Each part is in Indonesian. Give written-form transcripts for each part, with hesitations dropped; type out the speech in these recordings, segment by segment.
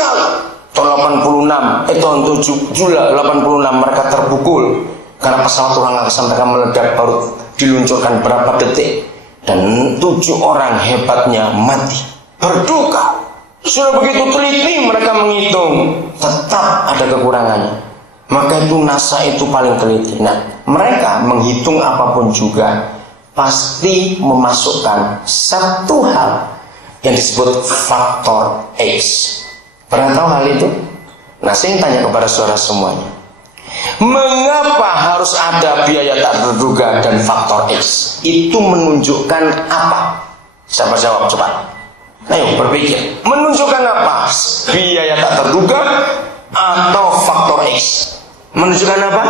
sekali. Tahun 86, tahun 86 mereka terpukul karena pesawat ruang angkasa mereka meledak baru diluncurkan berapa detik dan 7 orang hebatnya mati. Berduka. Sudah begitu teliti mereka menghitung, tetap ada kekurangannya. Maka itu NASA itu paling teliti. Nah, mereka menghitung apapun juga pasti memasukkan satu hal yang disebut faktor X. Pernah tahu hal itu? Nah, saya tanya kepada saudara semuanya, mengapa harus ada biaya tak terduga dan faktor X? Itu menunjukkan apa? Siapa jawab cepat? Ayo berpikir, menunjukkan apa? Biaya tak terduga atau faktor X? Menunjukkan apa?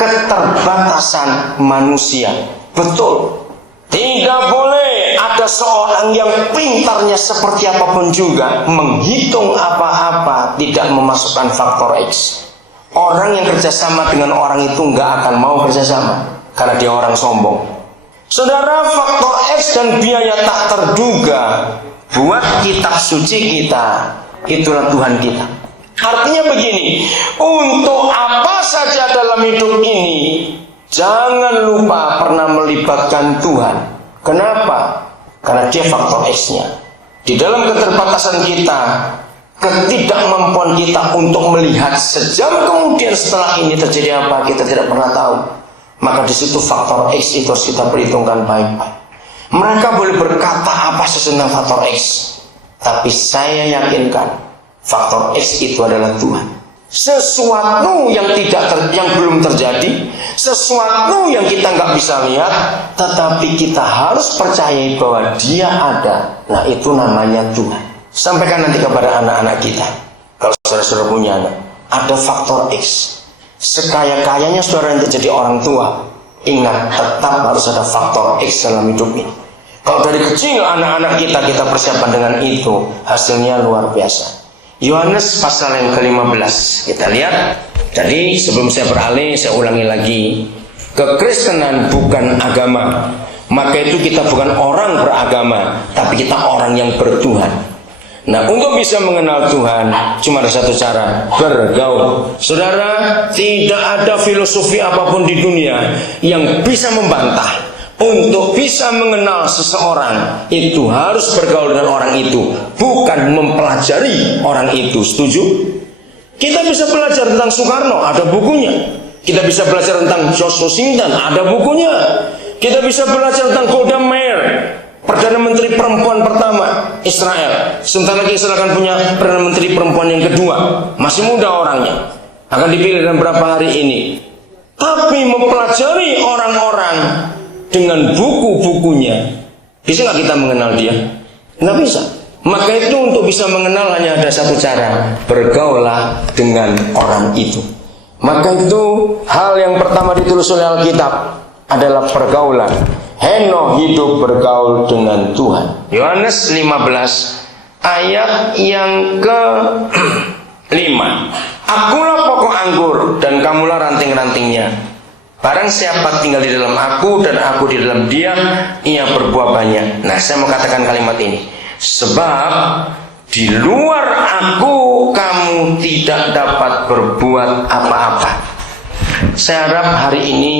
Keterbatasan manusia. Betul. Tidak boleh ada seorang yang pintarnya seperti apapun juga menghitung apa-apa tidak memasukkan faktor X. Orang yang kerjasama dengan orang itu nggak akan mau kerjasama karena dia orang sombong. Saudara, faktor X dan biaya tak terduga buat kitab suci kita, itulah Tuhan kita. Artinya begini, untuk apa saja dalam hidup ini jangan lupa pernah melibatkan Tuhan. Kenapa? Karena dia faktor X-nya. Di dalam keterbatasan kita, ketidakmampuan kita untuk melihat sejam kemudian setelah ini terjadi apa, kita tidak pernah tahu. Maka di situ faktor X itu harus kita perhitungkan baik-baik. Mereka boleh berkata apa tentang faktor X, tapi saya yakinkan faktor X itu adalah Tuhan. Sesuatu yang belum terjadi, sesuatu yang kita nggak bisa lihat, tetapi kita harus percayai bahwa Dia ada. Nah, itu namanya Tuhan. Sampaikan nanti kepada anak-anak kita, kalau saudara-saudara punya anak, ada faktor X. Sekaya-kayanya saudara untuk jadi orang tua, ingat tetap harus ada faktor X dalam hidup ini. Kalau dari kecil anak-anak kita persiapan dengan itu, hasilnya luar biasa. Yohanes pasal yang ke-15 kita lihat. Jadi sebelum saya beralih, saya ulangi lagi. Kekristenan bukan agama. Maka itu kita bukan orang beragama, tapi kita orang yang bertuhan. Nah, untuk bisa mengenal Tuhan cuma ada satu cara, bergaul. Saudara, tidak ada filosofi apapun di dunia yang bisa membantah. Untuk bisa mengenal seseorang itu harus bergaul dengan orang itu, bukan mempelajari orang itu. Setuju? Kita bisa belajar tentang Soekarno, ada bukunya. Kita bisa belajar tentang George Washington, ada bukunya. Kita bisa belajar tentang Golda Meir, Perdana Menteri perempuan pertama Israel. Sebentar lagi Israel akan punya Perdana Menteri perempuan yang kedua. Masih muda orangnya, akan dipilih dalam beberapa hari ini. Tapi mempelajari orang-orang dengan buku-bukunya, bisa nggak kita mengenal dia? Nggak bisa. Maka itu untuk bisa mengenal hanya ada satu cara, bergaullah dengan orang itu. Maka itu hal yang pertama ditulis oleh Alkitab adalah pergaulan. Henokh hidup bergaul dengan Tuhan. Yohanes 15 ayat yang ke-5. Akulah pokok anggur dan kamulah ranting-rantingnya. Barang siapa tinggal di dalam aku dan aku di dalam dia, ia berbuah banyak. Nah, saya mau katakan kalimat ini. Sebab di luar aku kamu tidak dapat berbuat apa-apa. Saya harap hari ini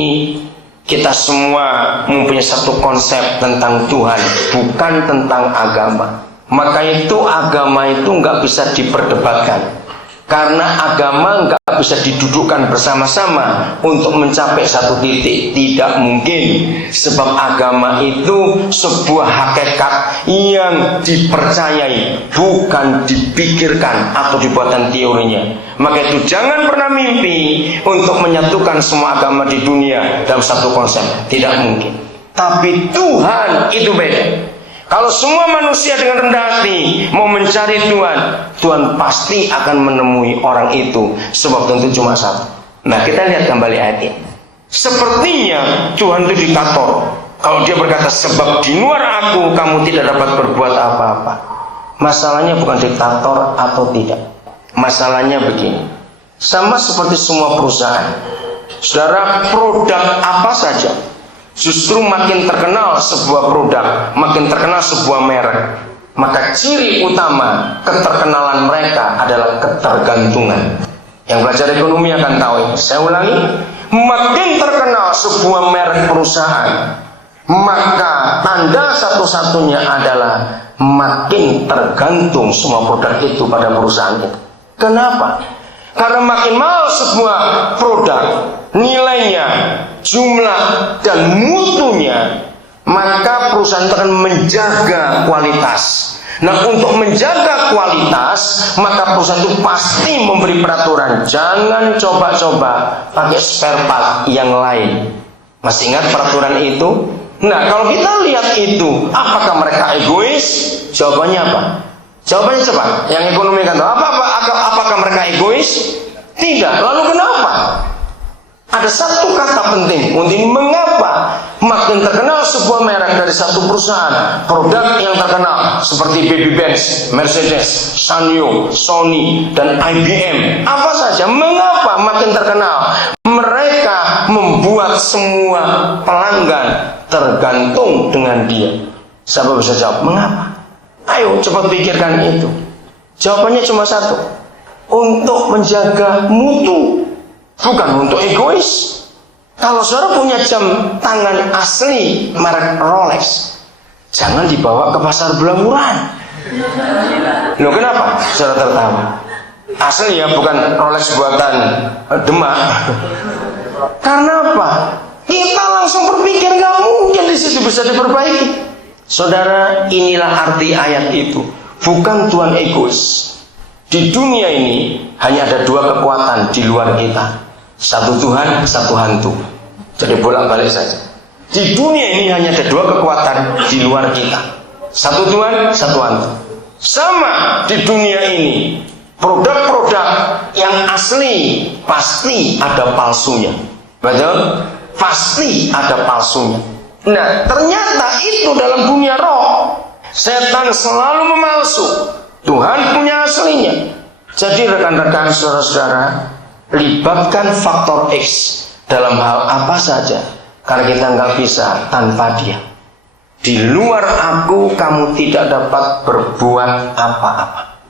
kita semua mempunyai satu konsep tentang Tuhan, bukan tentang agama. Maka itu agama itu nggak bisa diperdebatkan. Karena agama nggak bisa didudukkan bersama-sama untuk mencapai satu titik. Tidak mungkin. Sebab agama itu sebuah hakikat yang dipercayai, bukan dipikirkan atau dibuatan teorinya. Maka itu jangan pernah mimpi untuk menyatukan semua agama di dunia dalam satu konsep. Tidak mungkin. Tapi Tuhan itu beda. Kalau semua manusia dengan rendah hati mau mencari Tuhan, Tuhan pasti akan menemui orang itu. Sebab tentu cuma satu. Nah, kita lihat kembali ayat ini. Sepertinya Tuhan itu diktator. Kalau dia berkata, sebab di luar aku kamu tidak dapat berbuat apa-apa. Masalahnya bukan diktator atau tidak. Masalahnya begini. Sama seperti semua perusahaan. Saudara, produk apa saja justru makin terkenal sebuah produk, makin terkenal sebuah merek, Maka ciri utama keterkenalan mereka adalah ketergantungan. Yang belajar ekonomi akan tahu ini. Saya ulangi, makin terkenal sebuah merek perusahaan, maka tanda satu-satunya adalah makin tergantung semua produk itu pada perusahaan itu. Kenapa? Karena makin mahal sebuah produk, nilainya, jumlah, dan mutunya, maka perusahaan itu akan menjaga kualitas. Nah, untuk menjaga kualitas, maka perusahaan itu pasti memberi peraturan, jangan coba-coba pakai spare part yang lain. Masih ingat peraturan itu? Nah, kalau kita lihat itu, apakah mereka egois? Jawabannya apa? Jawabannya coba, yang ekonomi kan tahu. Apakah mereka egois? Tidak. Lalu kenapa? Ada satu kata penting untuk mengapa makin terkenal sebuah merek dari satu perusahaan, produk yang terkenal seperti Baby Benz, Mercedes, Sanyo, Sony, dan IBM, apa saja, mengapa makin terkenal? Mereka membuat semua pelanggan tergantung dengan dia. Siapa bisa jawab? Mengapa? Ayo cepat pikirkan itu. Jawabannya cuma satu, untuk menjaga mutu, bukan untuk egois. Kalau saudara punya jam tangan asli merek Rolex, jangan dibawa ke pasar Belamuraan. Loh, kenapa? Saudara tertawa. Asli ya, bukan Rolex buatan Demak. Karena apa? Kita langsung berpikir nggak mungkin di situ bisa diperbaiki. Saudara, inilah arti ayat itu. Bukan Tuhan egois. Di dunia ini hanya ada dua kekuatan di luar kita. Satu Tuhan, satu hantu. Jadi bolak-balik saja. Di dunia ini hanya ada dua kekuatan di luar kita. Satu Tuhan, satu hantu. Sama di dunia ini, produk-produk yang asli pasti ada palsunya. Betul? Pasti ada palsunya. Nah, ternyata itu dalam dunia roh. Setan selalu memalsu. Tuhan punya aslinya. Jadi rekan-rekan, saudara-saudara, libatkan faktor X dalam hal apa saja, karena kita nggak bisa tanpa dia. Di luar aku, kamu tidak dapat berbuat apa-apa.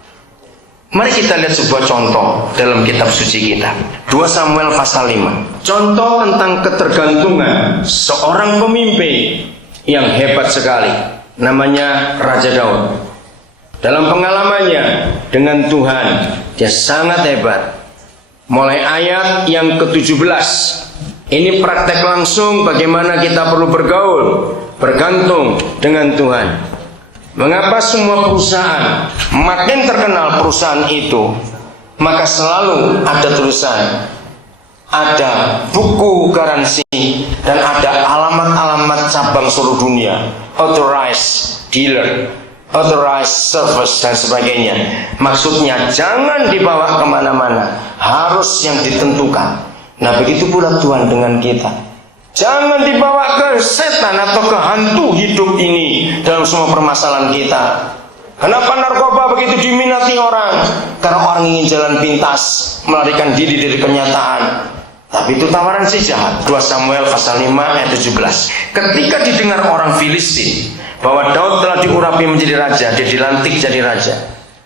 Mari kita lihat sebuah contoh dalam kitab suci kita. 2 Samuel pasal 5. Contoh tentang ketergantungan seorang pemimpin yang hebat sekali. Namanya Raja Daud. Dalam pengalamannya dengan Tuhan, dia sangat hebat. Mulai ayat yang ke-17. Ini praktek langsung bagaimana kita perlu bergaul, bergantung dengan Tuhan. Mengapa semua perusahaan makin terkenal perusahaan itu, maka selalu ada tulisan, ada buku garansi, dan ada alamat-alamat cabang seluruh dunia, authorized dealer, authorized service, dan sebagainya. Maksudnya jangan dibawa kemana-mana, harus yang ditentukan. Nah, begitu pula Tuhan dengan kita. Jangan dibawa ke setan atau ke hantu hidup ini dalam semua permasalahan kita. Kenapa narkoba begitu diminati orang? Karena orang ingin jalan pintas, melarikan diri dari kenyataan. Tapi itu tawaran si jahat. 2 Samuel pasal 5 ayat 17. Ketika didengar orang Filistin bahwa Daud telah diurapi menjadi raja, dia dilantik jadi raja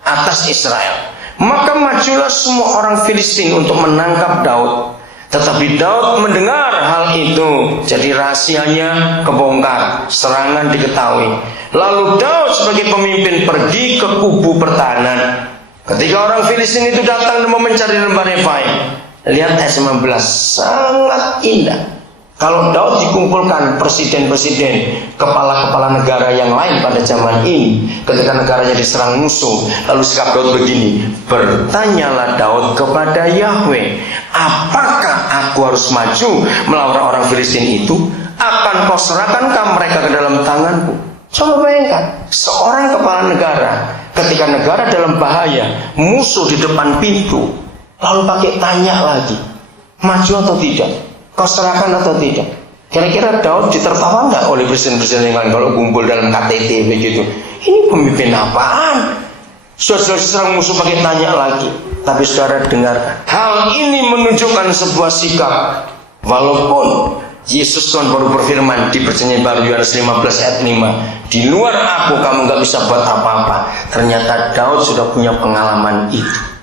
atas Israel, maka majulah semua orang Filistin untuk menangkap Daud. Tetapi Daud mendengar hal itu, jadi rahasianya kebongkar, serangan diketahui. Lalu Daud sebagai pemimpin pergi ke kubu pertahanan. Ketika orang Filistin itu datang dan mau mencari lembah Refaim, lihat ayat 19, sangat indah. Kalau Daud dikumpulkan presiden-presiden, kepala-kepala negara yang lain pada zaman ini, ketika negaranya diserang musuh, lalu sikap Daud begini, bertanyalah Daud kepada Yahweh, apakah aku harus maju melawan orang Filistin itu? Akan kau serahkankah mereka ke dalam tanganku? Coba bayangkan, seorang kepala negara, ketika negara dalam bahaya, musuh di depan pintu, lalu pakai tanya lagi, maju atau tidak? Kau serahkan atau tidak? Kira-kira Daud ditertawa nggak oleh presiden-presiden yang lain kalau kumpul dalam KTT begitu? Ini pemimpin apaan? Saudara serang musuh pakai tanya lagi. Tapi saudara dengarkan, hal ini menunjukkan sebuah sikap. Walaupun Yesus Tuhan baru berfirman di Perjanjian Baru Yohanes 15 ayat 5, di luar aku kamu nggak bisa buat apa-apa. Ternyata Daud sudah punya pengalaman itu.